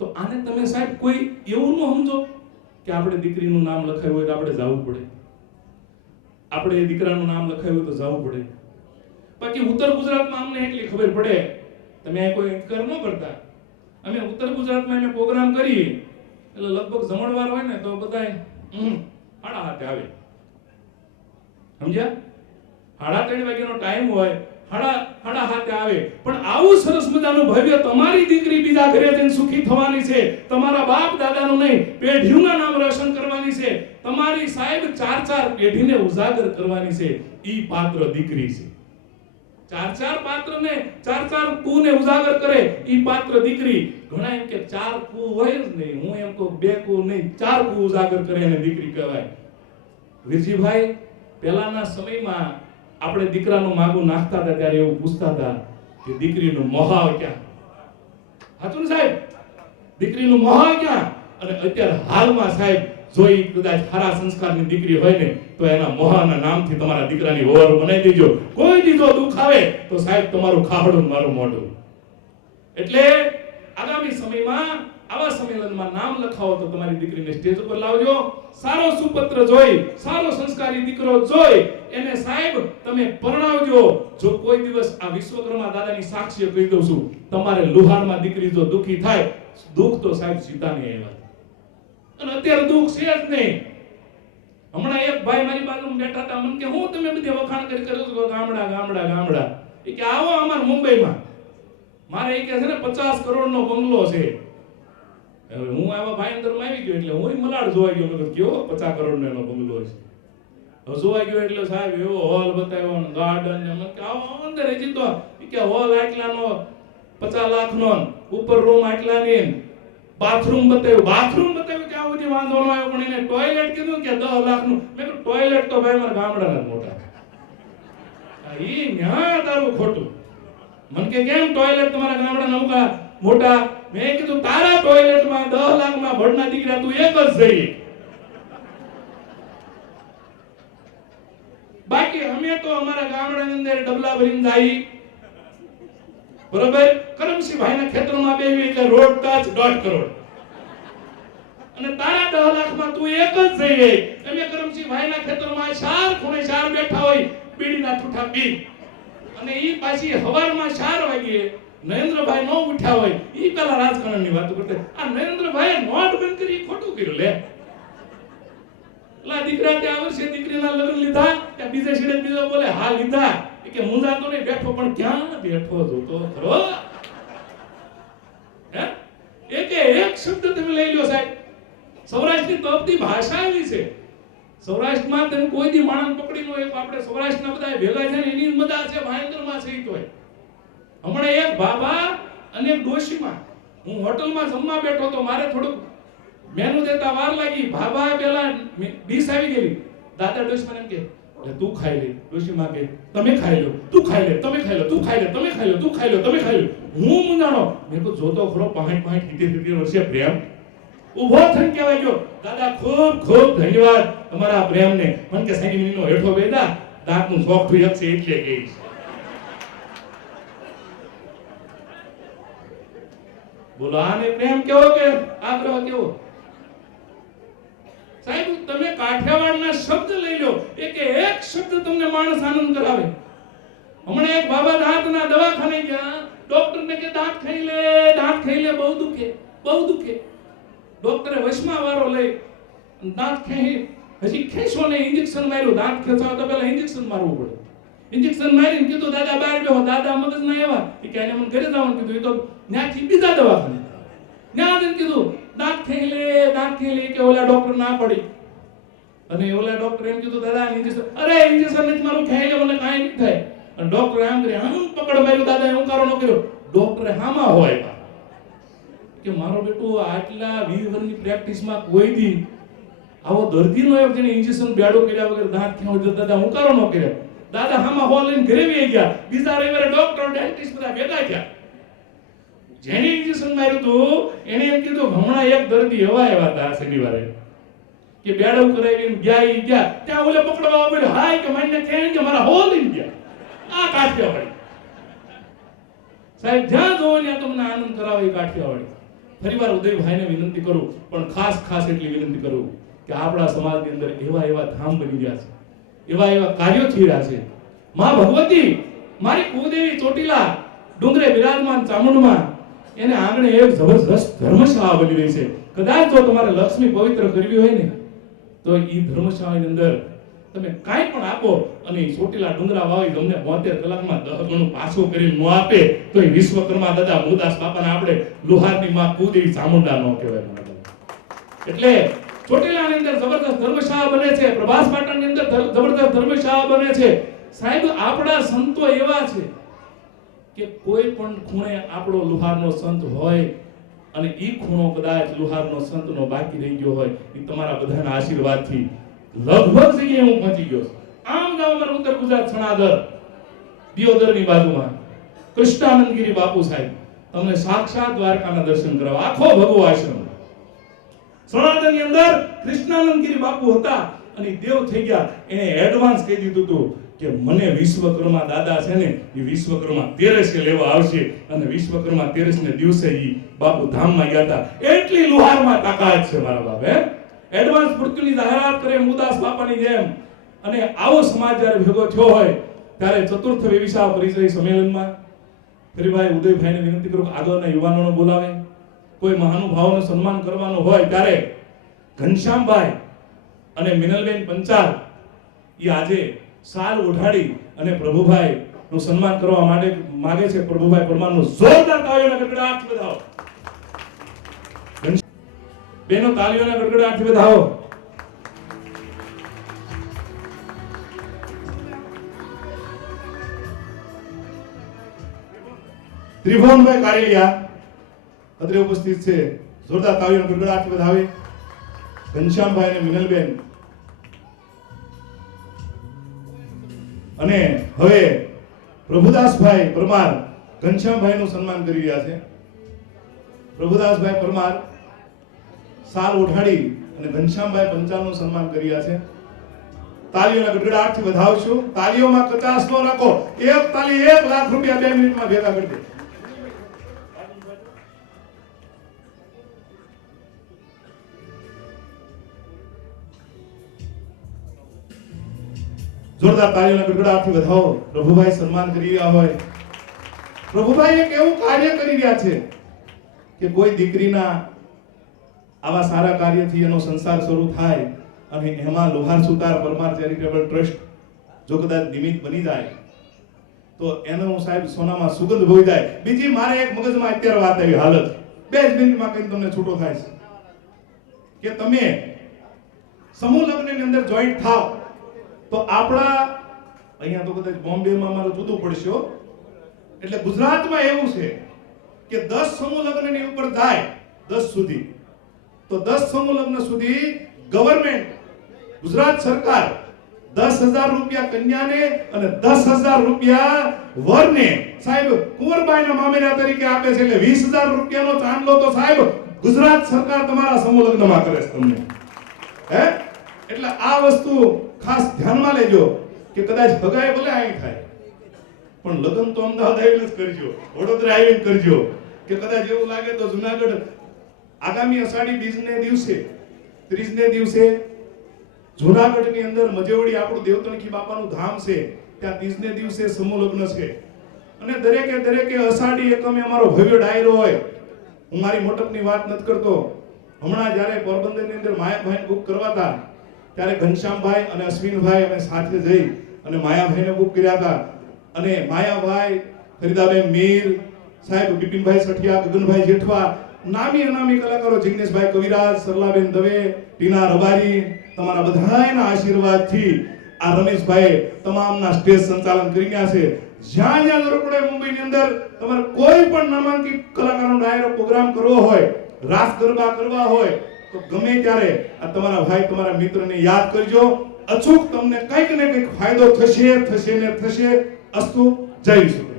તો આને તમે સાહેબ કોઈ એવું ન સમજો કે આપણે દીકરીનું નામ લખાયું હોય તો આપણે જવું પડે, આપણે દીકરાનું નામ લખાયું હોય તો જવું પડે. બાકી ઉત્તર ગુજરાતમાં અમને એટલી ખબર પડે, તમે આ કોઈ ઇન્કાર ન કરતા, અમે ઉત્તર ગુજરાતમાં અમે પ્રોગ્રામ કરીએ એટલે લગભગ જમણવાર હોય ને તો બધાય સાડા હાથે આવે, સમજ્યા? 3:30 વાગ્યાનો ટાઈમ હોય, સાડા હાથે આવે. પણ આવું સરસ મજાનું ભવ્ય તમારી દીકરી બીજા ઘરે જઈને સુખી થવાની છે, તમારા બાપ દાદાનું નહીં પેઢીઓના નામ રોશન કરવાની છે, તમારી સાહેબ 4 પેઢીને ઉજાગર કરવાની છે. ઈ પાત્ર દીકરી છે. 4 પાત્રને 4 કુને ઉજાગર કરે ઈ પાત્ર દીકરી. ઘણા એમ કે 4 કુ હોય જ નહીં, હું એમ કહું 2 કુ નહીં 4 કુ ઉજાગર કરે એને દીકરી કહેવાય. વીરજીભાઈ, પહેલાના સમયમાં આપણે દીકરાનું માગું નાખતા હતા ત્યારે એવું પૂછતા હતા કે દીકરીનું મોહાવ ક્યાં? સાચું ને સાહેબ? દીકરીનું મોહાવ ક્યાં? અને અત્યારે હાલમાં સાહેબ જોઈ કદાચ સારા સંસ્કારની દીકરી હોય ને તો એના મોહાના નામથી તમારા દીકરાની ઓર બનાવી દેજો. કોઈ દીધો દુખ આવે તો સાહેબ તમારું ખાહડું મારું મોઢું. એટલે આગામી સમયમાં આવા સંમેલનમાં નામ લખાવો તો તમારી દીકરીને સ્ટેજ ઉપર લાવજો. સારો સુપત્ર જોઈ, સારો સંસ્કારી દીકરો જોઈ એને સાહેબ તમે પરણાવજો. જો કોઈ દિવસ આ વિશ્વકર્મા દાદાની સાક્ષીએ કહી દઉં છું, તમારે લુહારમાં દીકરી જો દુખી થાય, દુખ તો સાહેબ સીતાને આવ્યા અને અત્યારે દુખ છે જ નહીં. હમણાં એક ભાઈ મારી બાજુમાં બેઠા હતા, મને કે હું તમે બધી વખાણ કરી કરો છો ગામડા ગામડા ગામડા. એ કે આવો અમાર મુંબઈમાં, મારે એ કે છે ને 50 કરોડનો બંગલો છે. હવે હું આવા ભાઈ અંદરમાં આવી ગયો એટલે હું મલાડ જોવા ગયો. મેં કીધું 50 કરોડનો એનો બંગલો છે. હવે જોવા ગયો એટલે સાહેબ એવો હોલ બતાવ્યો ને ગાર્ડન ને. મને કે આવો અંદર હજી તો કે હોલ આટલાનો 50 લાખનો, ઉપર રૂમ આટલાની, બાથરૂમ બતાવ્યું કે આવું બધી વાંધો ન આવ્યો. પણ એને ટોયલેટ કીધું કે 10 લાખનું. મેં કીધું ટોયલેટ તો ભાઈ મારા ગામડાના મોટા, ઈ ન્યા તારું ખોટું. મને કે કેમ ટોયલેટ તમારા ગામડાના મોટા? મેં કીધું તારા ટોયલેટમાં 10 લાખમાં ભણના દીકરા તું એક જ જઈ. બાકી અમે તો અમારા ગામડાની અંદર ડબલા ભરીને જાય, બરોબર? કરમસિંહ ભાઈના ખેતરમાં બેવી એટલે રોડ ટચ 1.5 કરોડ. અને તારા 10 લાખમાં તું એક જ જઈ. અમે કરમસિંહ ભાઈના ખેતરમાં 4 ખૂણે 4 બેઠા હોય, બીડીના ઠૂઠા પી. અને ઈ પાછી હવારમાં 4 વાગે નરેન્દ્રભાઈ નો ઉઠ્યા હોય, ઈ પેલા રાજકારણની વાતો કરતા. આ નરેન્દ્રભાઈએ નોટ બંધ કરી ખોટું કર્યું લે. લા દીકરા તે આવશે દીકરીના લગ્ન લીધા કે બીજે છેડે બીજો બોલે હા લીધા. કે મુંજા તો નહીં બેઠો, પણ ક્યાં બેઠો જોતો ખરો? હે એક શબ્દ તમે લઈ લો સાહેબ. સૌરાષ્ટ્રની તપતી ભાષા એવી છે. સૌરાષ્ટ્રમાં તમે કોઈ દી માણસ પકડી નો, આપણે સૌરાષ્ટ્રના બધા ભેગા છે ને એની મજા છે. ભાયંદરમાં છે તોય હમણાં એક બાબા અને એક ડોશીમાં, હું હોટલમાં જમવા બેઠો તો મારે થોડુંક મેનુ દેતા વાર લાગી. બાબા પેલા ડીશ આવી ગઈ, દાદા ડોશીમાં એમ કે તું ખાઈ લે. ડોશીમાં કે તમે ખાઈ લો, તું ખાઈ લે, તમે ખાઈ લો, તું ખાઈ લે, તમે ખાઈ લો, તું ખાઈ લો, તમે ખાઈ લો. હું મુંજાણો. મેં તો જોતો ખરો 65 વર્ષે પ્રેમ ઉભો થઈને કહેવાય ગયો, દાદા ખૂબ ખૂબ ધન્યવાદ તમારા પ્રેમને. મને કે સાઈડ મિનિટનો હેઠો બેદા દાંતનું સોફ્ટ એક છે એટલે કહીશ. બોલો આને પ્રેમ કેવો કે આગ્રહ કેવો? સાહેબ તમે કાઠિયાવાડના શબ્દ લઈ લો, એક શબ્દ તમને માણસ આનંદ કરાવે. હમણાં એક બાબા દાંતના દવાખાને ગયા, ડોક્ટરને કે દાંત ખાઈ લે, બહુ દુખે. ડોક્ટરે વશમાં વારો લઈ દાંત ખાઈ, હજી ખેંચો ને ઇન્જેક્શન માર્યું. દાંત ખેંચવા તો પહેલા ઇન્જેક્શન મારવું પડે. ઇન્જેક્શન મારીને કીધું દાદા બહાર બેહો. દાદા મગજ ના આવ્યા કે એને મને ઘરે જવાનું કીધું. એ તો ત્યાંથી બીજા દવાખાને ત્યાં કીધું દાંત ખાઈ લે કે ઓલા ડોક્ટર ના પડી. અને ઓલા ડોક્ટર એમ કીધું દાદા ઇન્જેક્શન, અરે ઇન્જેક્શન નથી મારું, ખાઈ લે મને કાંઈ નહીં થાય. અને ડોક્ટર આમ કરી આમ પકડ માર્યું. દાદા હું કારો ન કર્યો. ડોક્ટરે હામાં હોય કે મારો બેટો આટલા 20 વર્ષની પ્રેક્ટિસમાં કોઈ દી આવો દર્દી નો એક જેને ઇન્જેક્શન બેડો કર્યા વગર દાંત ખાવ જો દાદા હું કારો ન કર્યો. દાદા હામાં હોલ લઈને ઘરે વી ગયા. બીજા રવિવારે ડોક્ટર ડેન્ટિસ્ટ બધા ભેગા થયા. જેને ઇન્જેક્શન માર્યું હતું એને એમ કીધું હમણાં એક દર્દી હવા આવ્યા હતા શનિવારે કે બેડો કરાવીને ગયા ત્યાં ઓલે પકડવા આવ્યો. હાય કે મને કહે કે મારા હોલ લઈને ગયા. આ કાઠિયાવાડી સાહેબ જ્યાં જોવો ત્યાં તમને આનંદ કરાવે. કાઠિયાવાડી ફરીવાર ઉદયભાઈને વિનંતી કરું, પણ ખાસ એટલી વિનંતી કરું કે આપણા સમાજની અંદર એવા ધામ બની રહ્યા છે, એવા કાર્યો થઈ રહ્યા છે. માં ભગવતી મારી કુળદેવી ચોટીલા ડુંગરે બિરાજમાન ચામુંડમાં એને આંગણે એક જબરજસ્ત ધર્મશાળા બની રહી છે. કદાચ જો તમારે લક્ષ્મી પવિત્ર કરવી હોય ને તો ઈ ધર્મશાળાની અંદર તમે કાંઈ પણ આપો અને ચોટીલા ડુંગરા વાવી તમને 72 કલાકમાં 10 ગણું પાછું કરીને નો આપે તો એ વિશ્વકર્મા દાદા મુદાસ બાપાને આપણે લુહારની માં કુળદેવી ચામુંડા નો કહેવાય. એટલે ચોટીલાની અંદર જબરદસ્ત ધર્મશાળા બને છે, પ્રભાસ પાટણની અંદર જબરદસ્ત ધર્મશાળા બને છે. સાહેબ આપણા સંતો એવા છે કે કોઈ પણ ખૂણે આપણો લુહારનો સંત હોય અને ઈ ખૂણો કદાચ લુહારનો સંતનો બાકી રહી ગયો હોય, એ તમારા બધાના આશીર્વાદથી લગભગ જગ્યાએ હું પહોંચી ગયો. આમ જાવ અમારા ઉત્તર ગુજરાત સણાદર દિયોદરની બાજુમાં કૃષ્ણાનંદગીરી બાપુ સાહેબ તમને સાક્ષાત દ્વારકાના દર્શન કરાવવા આખો ભગવો આશ્રમ. સણાદરની અંદર કૃષ્ણાનંદગીરી બાપુ હતા અને દેવ થઈ ગયા. એને એડવાન્સ કહી દીધું હતું કે મને વિશ્વકર્મા દાદા છે ને એ વિશ્વકર્મા 13 લેવા આવશે, અને વિશ્વકર્મા 13 ને દિવસે ઈ બાપુ ધામમાં ગયા હતા. એટલી લુહારમાં તાકાત છે મારા બાપ. એડવાન્સ મૃત્યુની જાહેરાત કરે મુદાસ બાપાની જેમ. અને આવો સમાજ જ્યારે ભેગો થયો હોય ત્યારે ચતુર્થ વિવિશા પરિચય સંમેલનમાં ફરીભાઈ ઉદયભાઈને વિનંતી કરું કે આગળના યુવાનોને બોલાવે. કોઈ મહાનુભાવોનું સન્માન કરવાનું હોય ત્યારે ઘનશ્યામભાઈ અને મિનલબેન પંચાલ એ આજે સાલ ઉઠાડી અને પ્રભુભાઈ નું સન્માન કરવા માટે માંગે છે. પ્રભુભાઈ પરમારનું જોરદાર તાળીઓના ગડગડાટથી વધાવો. બેનો તાળીઓના ગડગડાટથી વધાવો. ત્રિભુવનભાઈ કારેલિયા અત્રે ઉપસ્થિત છે, જોરદાર તાળીઓના ગડગડાટથી વધાવે. ઘનશ્યામભાઈ અને મિનલબેન. અને હવે પ્રભુદાસભાઈ પરમાર ઘનશ્યામભાઈ નું સન્માન કરી રહ્યા છે. પ્રભુદાસભાઈ પરમાર સાલ ઉઠાડી અને ઘનશ્યામભાઈ પંચાલ નું સન્માન કરી રહ્યા છે. તાળીઓના ગડગડાટથી વધાવશું. તાળીઓમાં કચાસ નો રાખો. એક તાળી 1 લાખ રૂપિયા 2 મિનિટમાં ભેગા કરી દે. જોરદાર તાળીઓના ગડગડાટથી વધાવો. પ્રભુભાઈ સન્માન કરી રહ્યા હોય. પ્રભુભાઈ એક એવું કાર્ય કરી રહ્યા છે કે કોઈ દીકરીના આવા સારા કાર્યથી એનો સંસાર શરૂ થાય અને એમાં લોહાર સુતાર પરમાર ચેરિટેબલ ટ્રસ્ટ જો કદાચ નિમિત્ત બની જાય તો એનો સાહેબ સોનામાં સુગંધ ભોઈ જાય. બીજી મારે એક મગજમાં અત્યારે વાત આવી હાલત 2 મિનિટમાં કઈ તમને છૂટો થાય છે કે તમે સમૂહ લગ્નની અંદર જોઈન્ટ થાવ તો આપણા અહીંયા તો કદાચ બોમ્બેમાં મારું જુદું પડશે. એટલે ગુજરાતમાં એવું છે કે 10 સમૂહ લગ્નની ઉપર જાય 10 સુધી તો 10 સમૂહ લગ્ન સુધી ગવર્નમેન્ટ ગુજરાત સરકાર 10,000 રૂપિયા કન્યાને અને 10,000 રૂપિયા વરને સાહેબ કુંવરબાઈના મામેરા તરીકે આપે છે. એટલે 20,000 રૂપિયાનો ચાંદલો તો સાહેબ ગુજરાત સરકાર તમારા સમૂહ લગ્નમાં કરે છે તમને. એટલે આ વસ્તુ ખાસ ધ્યાનમાં લેજો કે કદાચ હગાઈ ભલે અહીં થાય પણ લગ્ન તો અમદાવાદ આવીને જ કરજો, વડોદરા આવીને કરજો. કે કદાચ એવું લાગે તો જુનાગઢ આગામી અષાઢી બીજને દિવસે 30ને દિવસે જુનાગઢની અંદર મજેવડી આપણું દેવતણખી બાપાનું ધામ છે, ત્યાં 30ને દિવસે સમૂહ લગ્ન છે. અને દરેકે અષાઢી એકમે અમારો ભવ્ય ડાયરો હોય. હું મારી મોટપની વાત નથી કરતો. હમણાં જ્યારે પોરબંદરની અંદર માયાભાઈ બુક કરવાતા ત્યારે ઘનશ્યામભાઈ અને અશ્વિનભાઈ અમે સાથે જઈ અને માયાભાઈને બુક કર્યા હતા. અને માયાભાઈ, ફરીદાબેન મીર સાહેબ, બિપિનભાઈ સઠિયા, ગગનભાઈ જેઠવા, નામી અનામી કલાકારો, જિગ્નેશભાઈ કવિરાજ, સરલાબેન દવે, ટીના રબારી, તમારા બધાના આશીર્વાદથી આ રમેશભાઈ તમામના સ્ટેજ સંચાલન કરી રહ્યા છે. જ્યાં જ્યાં જરૂર પડે મુંબઈની અંદર તમારે કોઈ પણ નામાંકિત કલાકારનો ડાયરો પ્રોગ્રામ કરવો હોય, રાસ ગરબા કરવા હોય તો ગમે ત્યારે આ તમારા ભાઈ તમારા મિત્રને યાદ કરજો. અચૂક તમને કંઈક ને કંઈક ફાયદો થશે. અસ્તુ. જય વિશ્વ.